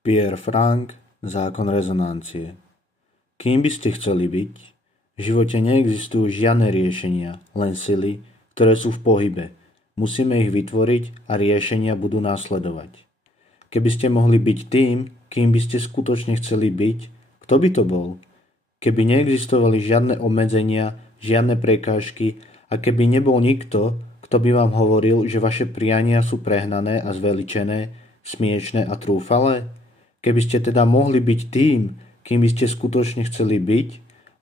Pierre Frank, Zákon rezonancie. Kým by ste chceli byť? V živote neexistujú žiadne riešenia, len sily, ktoré sú v pohybe. Musíme ich vytvoriť a riešenia budú následovať. Keby ste mohli byť tým, kým by ste skutočne chceli byť, kto by to bol? Keby neexistovali žiadne obmedzenia, žiadne prekážky a keby nebol nikto, kto by vám hovoril, že vaše priania sú prehnané a zveličené, smiešné a trúfalé? Keby ste teda mohli byť tým, kým by ste skutočne chceli byť,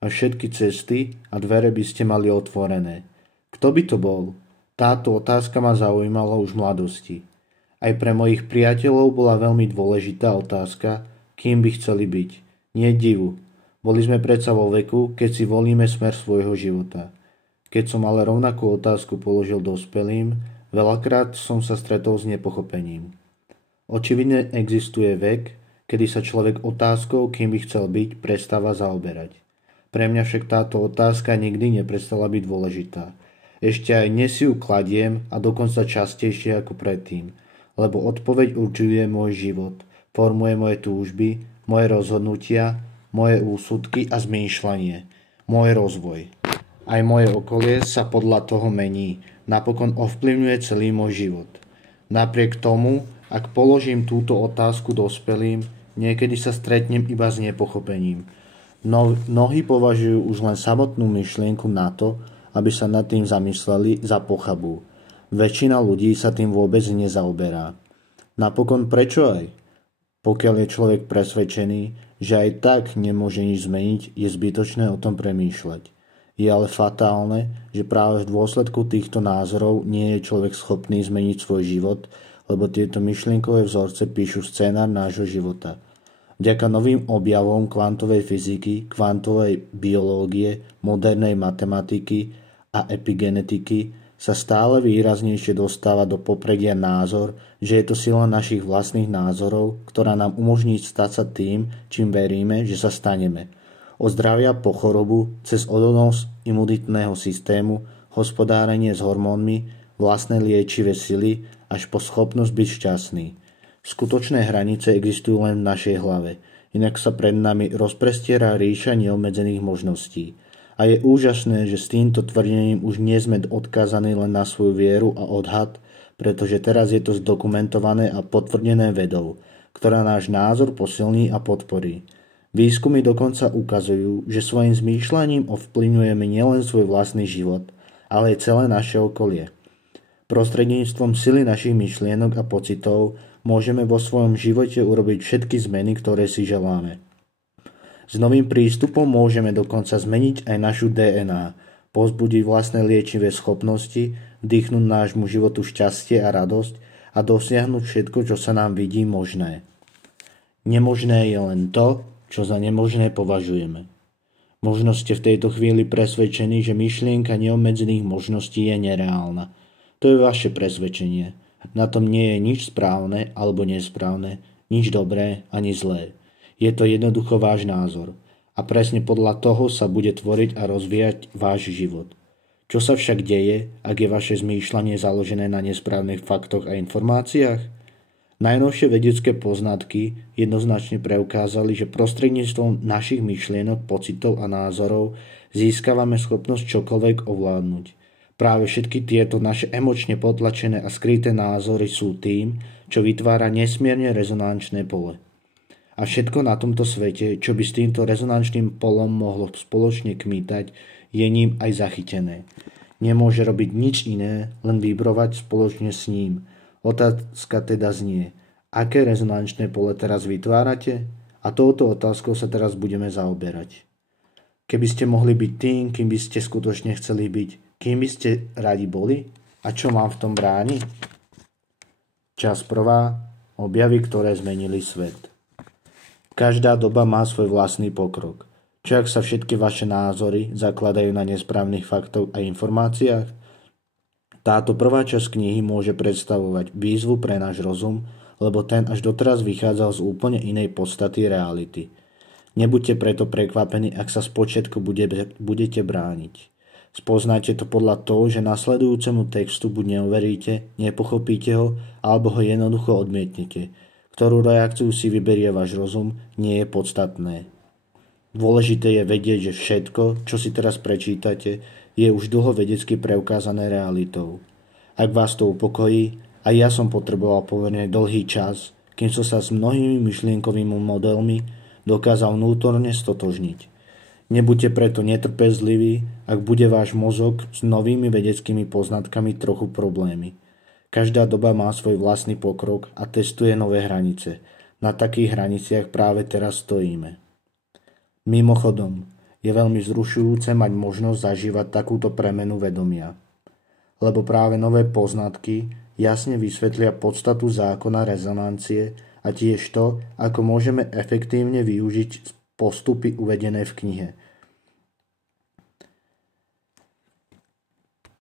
a všetky cesty a dvere by ste mali otvorené. Kto by to bol? Táto otázka ma zaujímala už v mladosti. Aj pre mojich priateľov bola veľmi dôležitá otázka, kým by chceli byť. Nie divu. Boli sme predsa vo veku, keď si volíme smer svojho života. Keď som ale rovnakú otázku položil dospelým, veľakrát som sa stretol s nepochopením. Očividne existuje vek, kedy sa človek otázkou, kým by chcel byť, prestáva zaoberať. Pre mňa však táto otázka nikdy neprestala byť dôležitá. Ešte aj dnes ju kladiem a dokonca častejšie ako predtým, lebo odpoveď určuje môj život, formuje moje túžby, moje rozhodnutia, moje úsudky a zmýšľanie, môj rozvoj. Aj moje okolie sa podľa toho mení, napokon ovplyvňuje celý môj život. Napriek tomu, ak položím túto otázku dospelým, niekedy sa stretnem iba s nepochopením. Mnohí považujú už len samotnú myšlienku na to, aby sa nad tým zamysleli, za pochabú. Väčšina ľudí sa tým vôbec nezaoberá. Napokon prečo aj? Pokiaľ je človek presvedčený, že aj tak nemôže nič zmeniť, je zbytočné o tom premýšľať. Je ale fatálne, že práve v dôsledku týchto názorov nie je človek schopný zmeniť svoj život, lebo tieto myšlienkové vzorce píšu scénar nášho života. Vďaka novým objavom kvantovej fyziky, kvantovej biológie, modernej matematiky a epigenetiky sa stále výraznejšie dostáva do popredia názor, že je to sila našich vlastných názorov, ktorá nám umožní stať sa tým, čím veríme, že sa staneme. Od zdravia po chorobu, cez odolnosť imunitného systému, hospodárenie s hormónmi, vlastné liečivé sily, až po schopnosť byť šťastný. Skutočné hranice existujú len v našej hlave, inak sa pred nami rozprestiera ríša neobmedzených možností. A je úžasné, že s týmto tvrdením už nie sme odkázaní len na svoju vieru a odhad, pretože teraz je to zdokumentované a potvrdené vedou, ktorá náš názor posilní a podporí. Výskumy dokonca ukazujú, že svojim zmýšľaním ovplyvňujeme nielen svoj vlastný život, ale aj celé naše okolie. Prostredníctvom sily našich myšlienok a pocitov môžeme vo svojom živote urobiť všetky zmeny, ktoré si želáme. S novým prístupom môžeme dokonca zmeniť aj našu DNA, povzbudiť vlastné liečivé schopnosti, vdýchnuť nášmu životu šťastie a radosť a dosiahnuť všetko, čo sa nám vidí možné. Nemožné je len to, čo za nemožné považujeme. Možno ste v tejto chvíli presvedčení, že myšlienka neobmedzených možností je nereálna. To je vaše presvedčenie. Na tom nie je nič správne alebo nesprávne, nič dobré ani zlé. Je to jednoducho váš názor. A presne podľa toho sa bude tvoriť a rozvíjať váš život. Čo sa však deje, ak je vaše zmýšľanie založené na nesprávnych faktoch a informáciách? Najnovšie vedecké poznatky jednoznačne preukázali, že prostredníctvom našich myšlienok, pocitov a názorov získavame schopnosť čokoľvek ovládnuť. Práve všetky tieto naše emočne potlačené a skryté názory sú tým, čo vytvára nesmierne rezonančné pole. A všetko na tomto svete, čo by s týmto rezonančným polom mohlo spoločne kmítať, je ním aj zachytené. Nemôže robiť nič iné, len vibrovať spoločne s ním. Otázka teda znie, aké rezonančné pole teraz vytvárate? A touto otázkou sa teraz budeme zaoberať. Keby ste mohli byť tým, kým by ste skutočne chceli byť, kým by ste radi boli? A čo vám v tom bráni? Časť 1. Objavy, ktoré zmenili svet. Každá doba má svoj vlastný pokrok. Čo ak sa všetky vaše názory zakladajú na nesprávnych faktoch a informáciách? Táto prvá časť knihy môže predstavovať výzvu pre náš rozum, lebo ten až doteraz vychádzal z úplne inej podstaty reality. Nebuďte preto prekvapení, ak sa spočiatku budete brániť. Spoznáte to podľa toho, že nasledujúcemu textu buď neuveríte, nepochopíte ho, alebo ho jednoducho odmietnete. K ktorú reakciu si vyberie váš rozum, nie je podstatné. Dôležité je vedieť, že všetko, čo si teraz prečítate, je už dlho vedecky preukázané realitou. Ak vás to upokojí, a ja som potreboval pomerne dlhý čas, kým som sa s mnohými myšlienkovými modelmi dokázal vnútorne stotožniť. Nebuďte preto netrpezliví, ak bude váš mozog s novými vedeckými poznatkami trochu problémy. Každá doba má svoj vlastný pokrok a testuje nové hranice. Na takých hraniciach práve teraz stojíme. Mimochodom, je veľmi vzrušujúce mať možnosť zažívať takúto premenu vedomia. Lebo práve nové poznatky jasne vysvetlia podstatu zákona rezonancie a tiež to, ako môžeme efektívne využiť postupy uvedené v knihe.